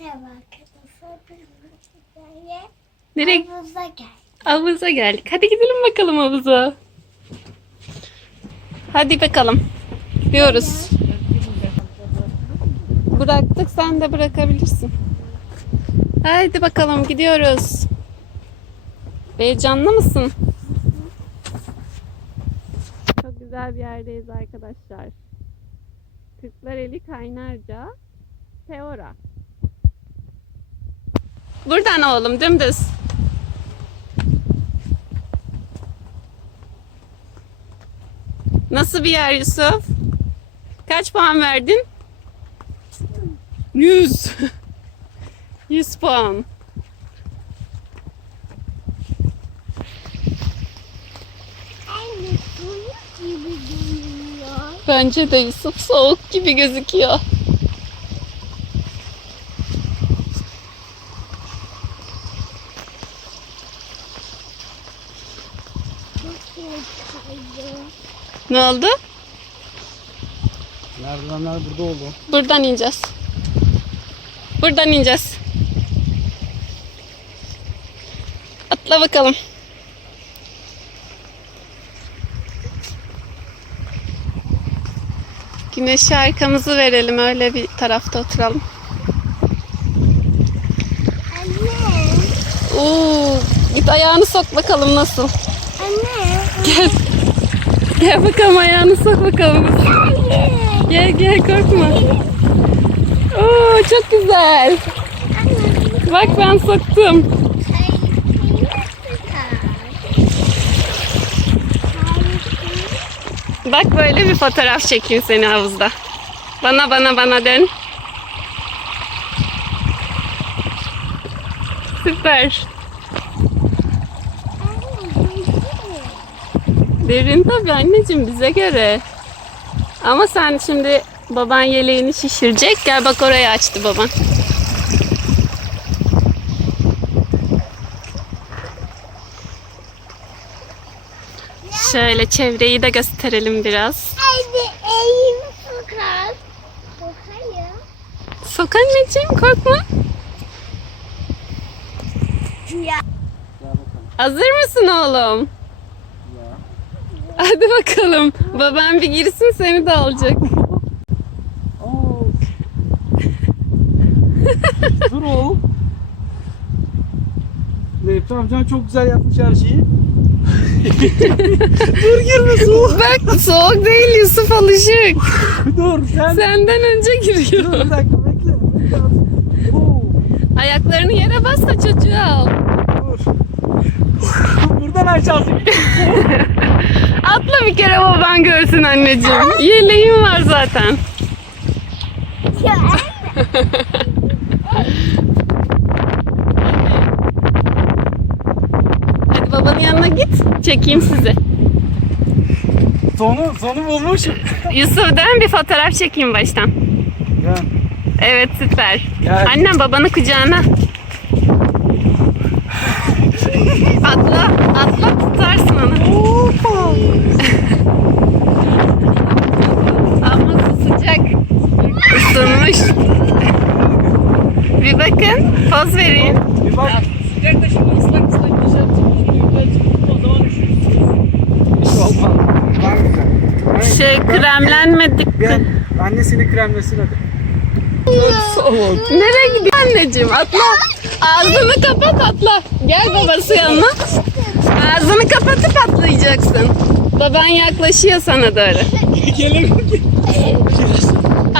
Merhaba arkadaşlar. Nereye? havuza geldik. Havuza geldik. Hadi gidelim bakalım havuza. Hadi bakalım. Gidiyoruz. Bıraktık sen de bırakabilirsin. Haydi bakalım gidiyoruz. Heyecanlı mısın? Çok güzel bir yerdeyiz arkadaşlar. Kırklareli Kaynarca Teora. Buradan oğlum dümdüz. Nasıl bir yer Yusuf? Kaç puan verdin? 100. 100 puan. Bence de Yusuf soğuk gibi gözüküyor. Çok soğuk Ne oldu? Merdivenler burada oldu. Buradan ineceğiz. Buradan ineceğiz. Atla bakalım. Güneşe arkamızı verelim öyle bir tarafta oturalım. Anne. Oo, git ayağını sok bakalım nasıl. Anne. Gel. Gel bakalım ayağını sok bakalım. Gel gel korkma. Oo, çok güzel. Bak ben soktum. Bak böyle bir fotoğraf çekeyim seni havuzda. Bana bana bana dön. Süper. Derin tabii anneciğim bize göre. Ama sen şimdi baban yeleğini şişirecek. Gel bak orayı açtı baban. Şöyle çevreyi de gösterelim biraz. Sokayım. Sok anneciğim korkma. Hazır mısın oğlum? Hadi bakalım. Babam bir girsin seni de alacak. Dur oğlum. Leyfet amcan çok güzel yapmış her şeyi. Dur girme soğuk. Bak soğuk değil Yusuf alışık. Dur sen. Senden önce Dur bir giriyor. dakika bekle. bekle. Oo. Ayaklarını yere bas da çocuğu al. Dur. Buradan aşağısı. Atla bir kere baban görsün anneciğim. Yeleğin var zaten. Hadi babanın yanına git. Çekeyim sizi. Sonu, sonu bulmuş. Yusuf dön bir fotoğraf çekeyim baştan. Gel. Evet süper. Gel. Annem babanı kucağına. Atla, atla tutarsın onu. Hoppa. Ama su sıcak. Isınmış. Bir bakın, poz verin. Bir bak. Şimdi ıslak ıslak dışarı o zaman. Var güzel. Şey kremlenmedik. Gel. Annesini kremlesin hadi. Nereye gidiyor anneciğim? Atla. Ağzını kapat atla. Gel babası yanına. Ağzını kapatıp atlayacaksın. Baban yaklaşıyor sana doğru. Gelin.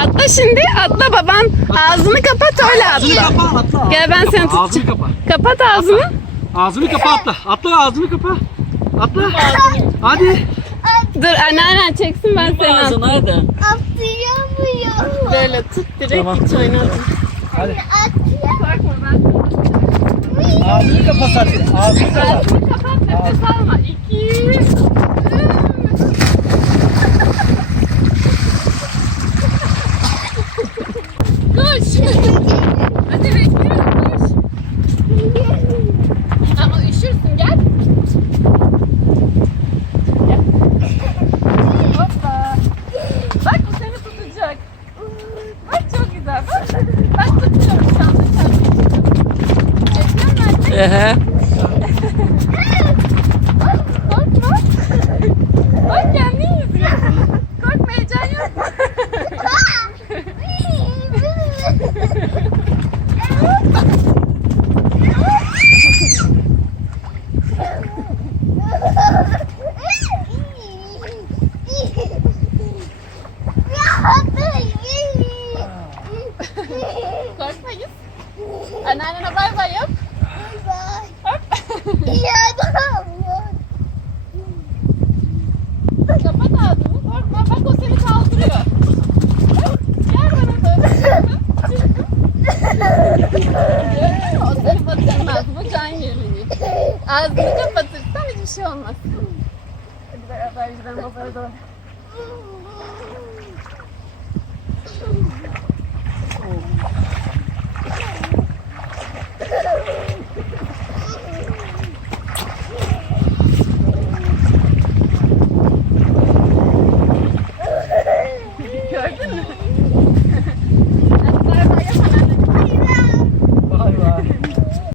Atla şimdi. Atla baban. Ağzını kapat öyle atla. Kapa atla. Gel ben seni Kapa, Ağzını tutacağım. kapa. Kapat ağzını. Ağzını kapa atla. Atla ağzını kapa. Atla. Hadi. Dur anneannen çeksin ben seni at. Ağzına hadi. Atlayamıyorum. Böyle tut direkt Tamam. hiç oynatma. Hadi. Korkma ben. Ağzını kapat hadi. Ağzını kapat. Ağzını kapat nefes alma. İki. üç. Koş. Hadi bekliyorum koş. Ama üşürsün gel. Gel. Hoppa. Bak bu seni tutacak. Bak çok güzel. Bak, bak tutuyorum şu anda. Ehe. Korkma. Bak kendin yüzüyorsun. Korkma heyecan yok. Korkma yüz. Anneannene bay bay yap. Kapat ağzını. Korkma. Bak o seni kaldırıyor. Gel bana mü? O seni batırmaz. Bu can yerliği. Ağzını kapatırsan hiçbir şey olmaz. Hadi beraber gidelim babaya doğru.